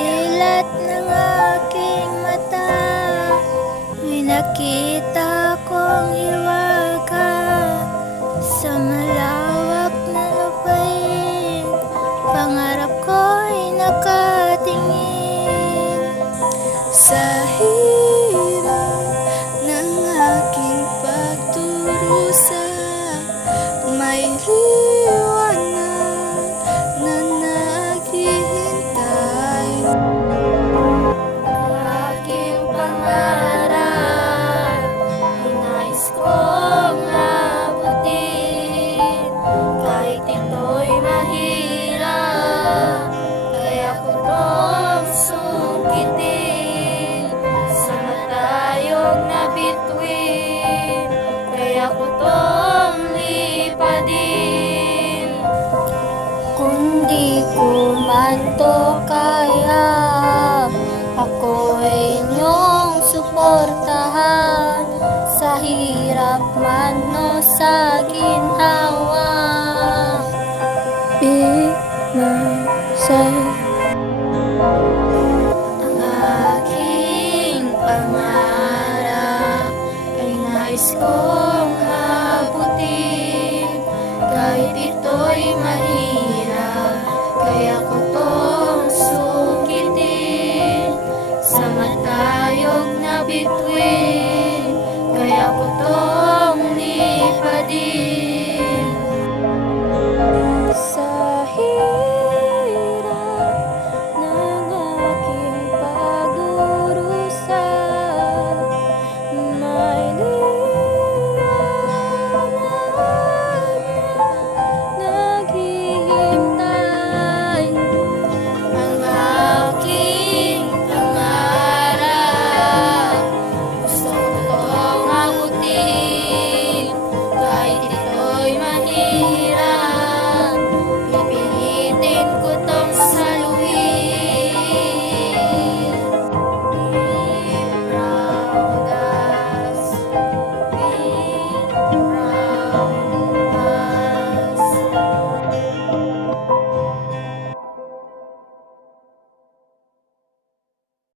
dilat ng aking mata, may nakita kong hiwaga sa malawak na lupain. Pangarap ko'y nakatingin sa hirap ng aking pagdurusa. May liwanag na naghihintay. Aking pangarap ay nais kong abutin, kahit ito'y mahirap, kaya ko tong sungkitin.